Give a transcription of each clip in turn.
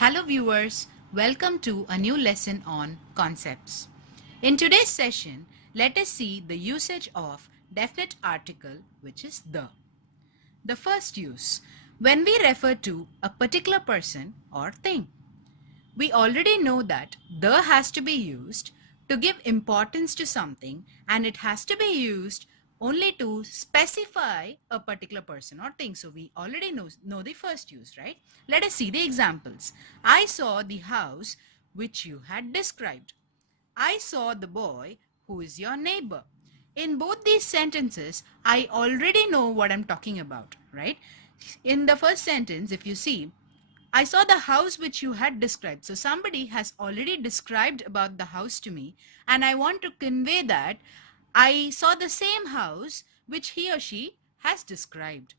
Hello viewers, welcome to a new lesson on concepts. In today's session, let us see the usage of definite article, which is the. The first use, when we refer to a particular person or thing. We already know that the has to be used to give importance to something, and it has to be used only to specify a particular person or thing. So we already know the first use, right? Let us see the examples. I saw the house which you had described. I saw the boy who is your neighbor. In both these sentences, I already know what I'm talking about, right? In the first sentence, if you see, I saw the house which you had described. So somebody has already described about the house to me, and I want to convey that I saw the same house which he or she has described.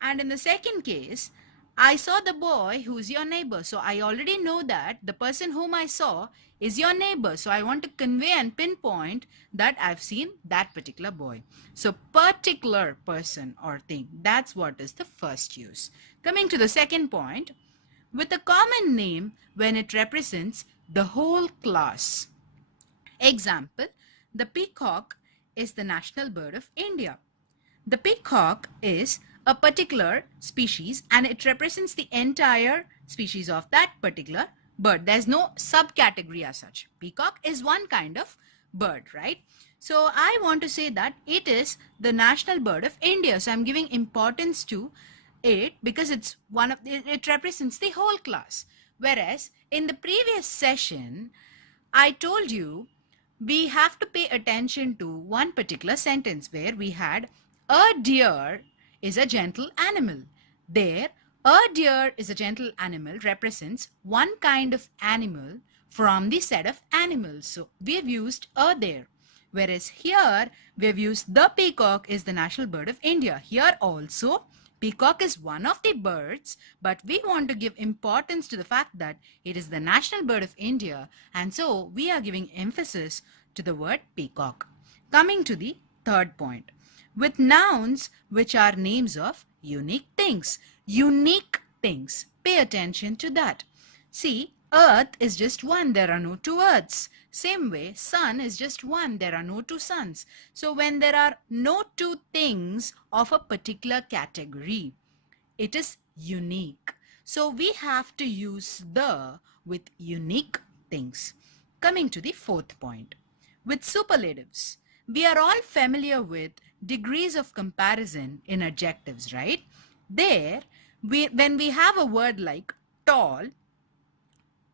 And in the second case, I saw the boy who's your neighbor. So I already know that the person whom I saw is your neighbor. So I want to convey and pinpoint that I've seen that particular boy. So particular person or thing, that's what is the first use. Coming to the second point, with a common name when it represents the whole class. Example, the peacock is the national bird of India. The peacock is a particular species and it represents the entire species of that particular bird. There's no subcategory as such. Peacock is one kind of bird, right? So I want to say that it is the national bird of India. So I'm giving importance to it because it represents the whole class. Whereas in the previous session, I told you we have to pay attention to one particular sentence where we had a deer is a gentle animal. There, a deer is a gentle animal represents one kind of animal from the set of animals. So we have used a there. Whereas here, we have used the peacock is the national bird of India. Here also, peacock is one of the birds, but we want to give importance to the fact that it is the national bird of India, and so we are giving emphasis to the word peacock. Coming to the third point, with nouns which are names of unique things. Unique things. Pay attention to that. See, earth is just one. There are no two earths. Same way, sun is just one. There are no two suns. So when there are no two things of a particular category, it is unique. So we have to use the with unique things. Coming to the fourth point. With superlatives, we are all familiar with degrees of comparison in adjectives, right? There, when we have a word like tall,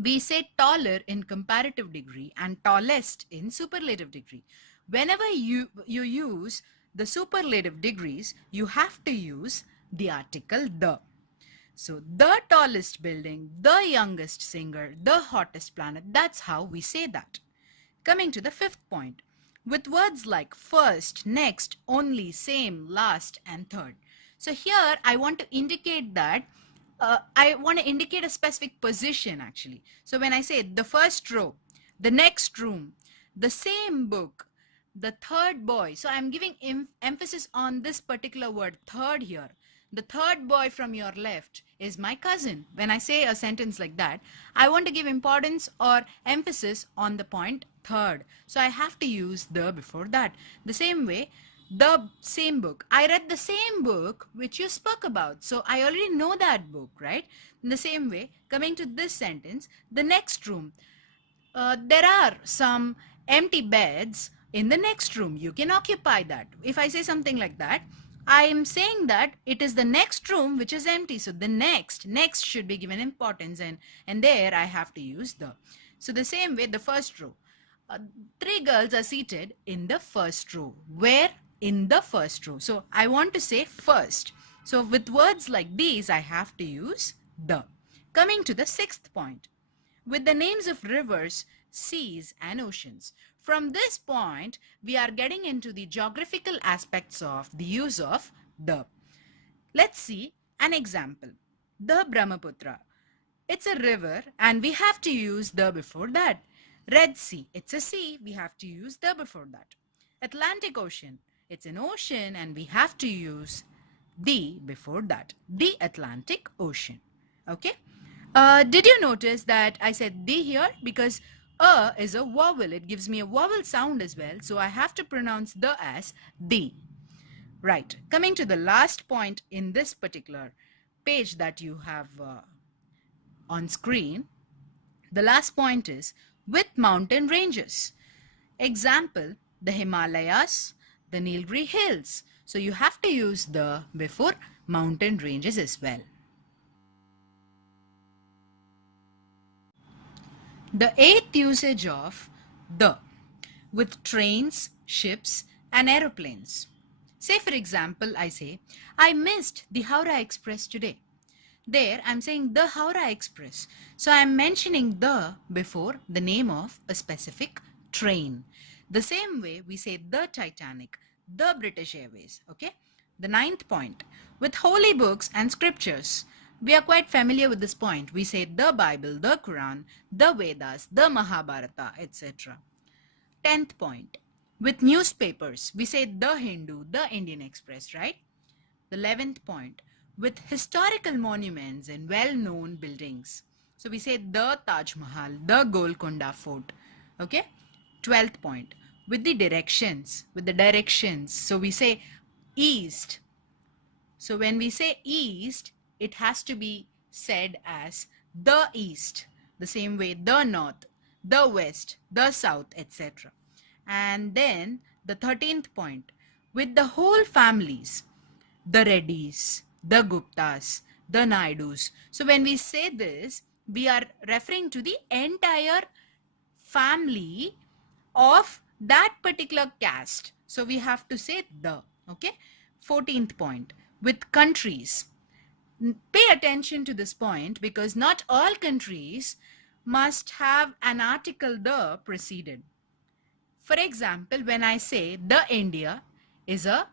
we say taller in comparative degree and tallest in superlative degree. Whenever you use the superlative degrees, you have to use the article the. So the tallest building, the youngest singer, the hottest planet, that's how we say that. Coming to the fifth point, with words like first, next, only, same, last, and third. So here I want to indicate that I want to indicate a specific position actually. So when I say the first row, the next room, the same book, the third boy. So I'm giving emphasis on this particular word third here. The third boy from your left is my cousin. When I say a sentence like that, I want to give importance or emphasis on the point third. So I have to use the before that. The same way, the same book. I read the same book which you spoke about. So I already know that book, right? In the same way, coming to this sentence, the next room. There are some empty beds in the next room. You can occupy that. If I say something like that, I am saying that it is the next room which is empty. So the next should be given importance, and there I have to use the. So the same way, the first row. Three girls are seated in the first row. Where? In the first row. So I want to say first. So with words like these, I have to use the. Coming to the sixth point, with the names of rivers, seas, and oceans. From this point, we are getting into the geographical aspects of the use of the. Let's see an example. The Brahmaputra. It's a river and we have to use the before that. Red Sea. It's a sea. We have to use the before that. Atlantic Ocean. It's an ocean and we have to use the before that. The Atlantic Ocean. Okay. Did you notice that I said the here? Because is a vowel. It gives me a vowel sound as well. So I have to pronounce the as the. Right. Coming to the last point in this particular page that you have on screen, the last point is with mountain ranges. Example, the Himalayas, the Nilgiri Hills. So you have to use the before mountain ranges as well. The eighth usage of the with trains, ships, and aeroplanes. Say, for example, I say, I missed the Howrah Express today. There, I'm saying the Howrah Express. So I'm mentioning the before the name of a specific train. The same way we say the Titanic, the British Airways. Okay. The ninth point, with holy books and scriptures. We are quite familiar with this point. We say the Bible, the Quran, the Vedas, the Mahabharata, etc. 10th point, with newspapers. We say the Hindu, the Indian Express, right? The 11th point, with historical monuments and well-known buildings. So we say the Taj Mahal, the Golconda Fort. Okay. 12th point, with the directions, So we say east. So when we say east, it has to be said as the east. The same way the north, the west, the south, etc. And then the 13th point, with the whole families, the Reddys, the Guptas, the Naidus. So when we say this, we are referring to the entire family of that particular caste. So we have to say the, okay? 14th point, with countries. Pay attention to this point because not all countries must have an article the preceded. For example, when I say the India is a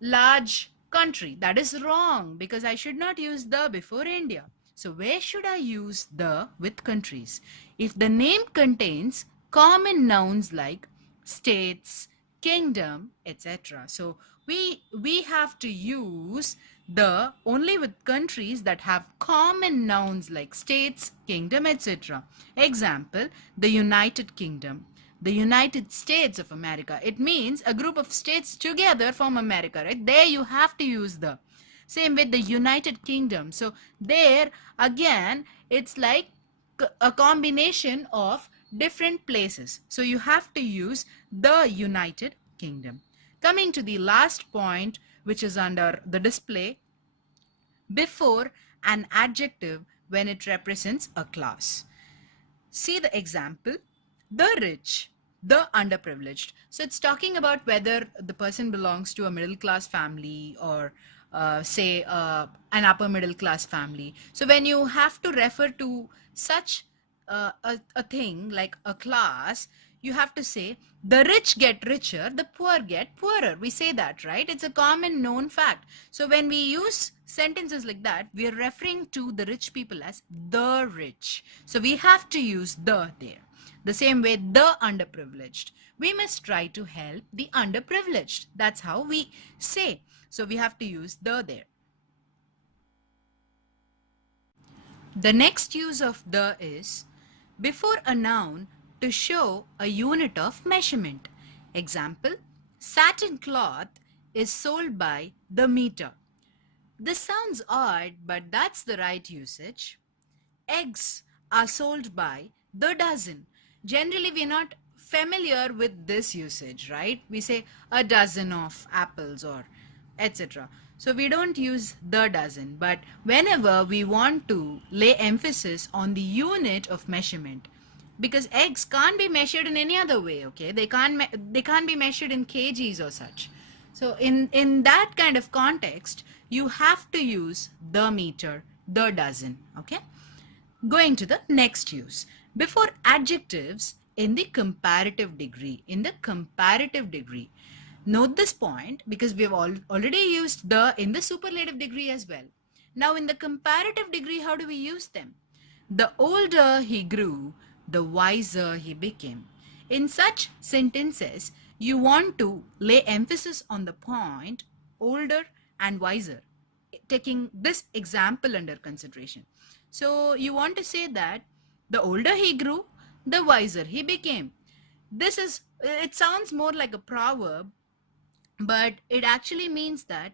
large country, that is wrong because I should not use the before India. So where should I use the with countries? If the name contains common nouns like states, kingdom, etc. So we have to use the only with countries that have common nouns like states, kingdom, etc. Example, the United Kingdom, the United States of America. It means a group of states together form America, right? There you have to use the. Same with the United Kingdom. So there again, it's like a combination of different places. So you have to use the United Kingdom. Coming to the last point, which is under the display, before an adjective when it represents a class. See the example, the rich, the underprivileged. So it's talking about whether the person belongs to a middle class family or say an upper middle class family. So when you have to refer to such a thing like a class, you have to say the rich get richer, the poor get poorer. We say that, right? It's a common known fact. So when we use sentences like that, we are referring to the rich people as the rich. So we have to use the there. The same way, the underprivileged. We must try to help the underprivileged. That's how we say. So we have to use the there. The next use of the is before a noun to show a unit of measurement. Example, satin cloth is sold by the meter. This sounds odd, but that's the right usage. Eggs are sold by the dozen. Generally, we're not familiar with this usage, right? We say a dozen of apples or etc. So we don't use the dozen, but whenever we want to lay emphasis on the unit of measurement, because eggs can't be measured in any other way, okay? They can't be measured in kgs or such. So in that kind of context, you have to use the meter, the dozen, okay? Going to the next use. Before adjectives in the comparative degree. In the comparative degree. Note this point because we have already used the in the superlative degree as well. Now in the comparative degree, how do we use them? The older he grew, the wiser he became. In such sentences, you want to lay emphasis on the point older and wiser, taking this example under consideration. So you want to say that the older he grew, the wiser he became. It sounds more like a proverb, but it actually means that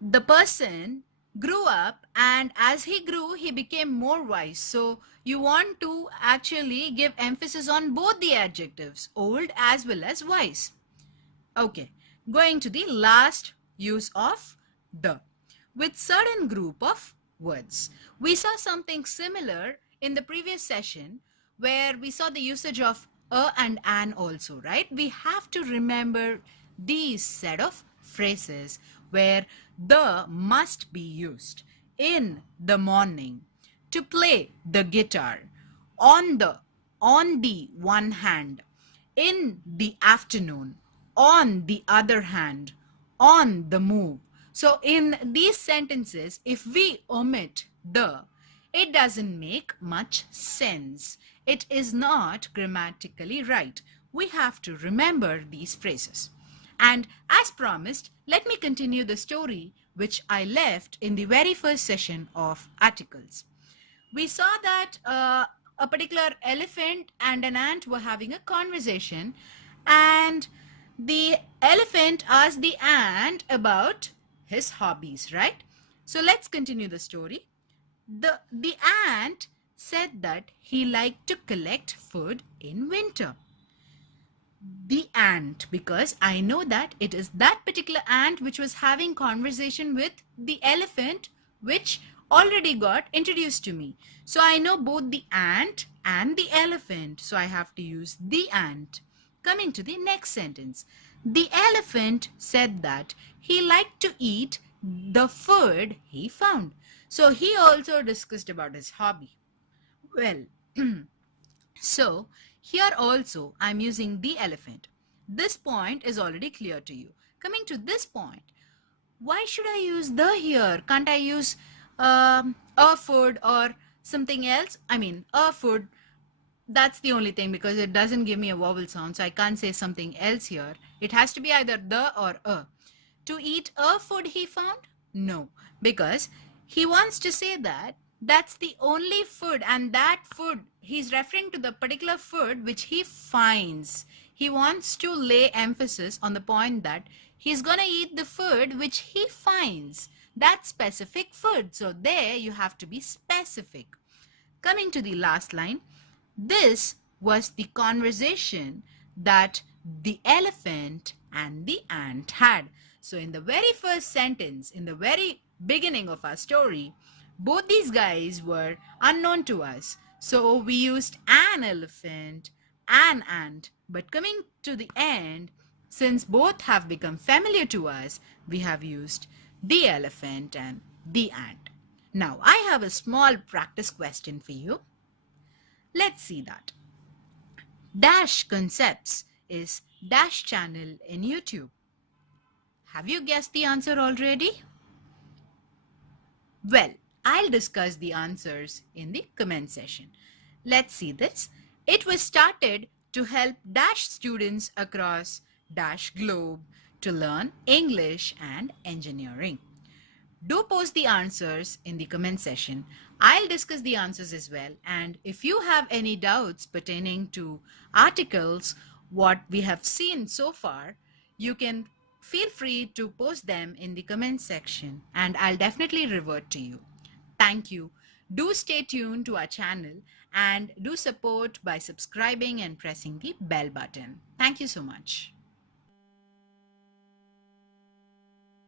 the person grew up, and as he grew he became more wise. So you want to actually give emphasis on both the adjectives, old as well as wise. Okay, going to the last use of the. With certain group of words, we saw something similar in the previous session where we saw the usage of a and an also, right? We have to remember these set of phrases where the must be used. In the morning, to play the guitar, on the one hand, in the afternoon, on the other hand, on the move. So in these sentences, if we omit the, it doesn't make much sense. It is not grammatically right. We have to remember these phrases. And as promised, let me continue the story which I left in the very first session of articles. We saw that a particular elephant and an ant were having a conversation, and the elephant asked the ant about his hobbies, right? So let's continue the story. The ant said that he liked to collect food in winter. The ant, because I know that it is that particular ant which was having conversation with the elephant, which already got introduced to me. So I know both the ant and the elephant, so I have to use the ant. Coming to the next sentence, the elephant said that he liked to eat the food he found. So he also discussed about his hobby. Well, so here also I'm using the elephant. This point is already clear to you. Coming to this point, why should I use the here? Can't I use a food or something else? I mean, a food, that's the only thing, because it doesn't give me a vowel sound, so I can't say something else here. It has to be either the or a. To eat a food he found? No, because he wants to say that that's the only food, and that food, he's referring to the particular food which he finds. He wants to lay emphasis on the point that he's going to eat the food which he finds. That specific food. So there you have to be specific. Coming to the last line, this was the conversation that the elephant and the ant had. So in the very first sentence, in the very beginning of our story, both these guys were unknown to us. So we used an elephant, an ant. But coming to the end, since both have become familiar to us, we have used the elephant and the ant. Now, I have a small practice question for you. Let's see that. Dash Concepts is Dash channel in YouTube. Have you guessed the answer already? Well, I'll discuss the answers in the comment section. Let's see this. It was started to help Dash students across Dash globe to learn English and engineering. Do post the answers in the comment section. I'll discuss the answers as well. And if you have any doubts pertaining to articles, what we have seen so far, you can feel free to post them in the comment section, and I'll definitely revert to you. Thank you. Do stay tuned to our channel and do support by subscribing and pressing the bell button. Thank you so much.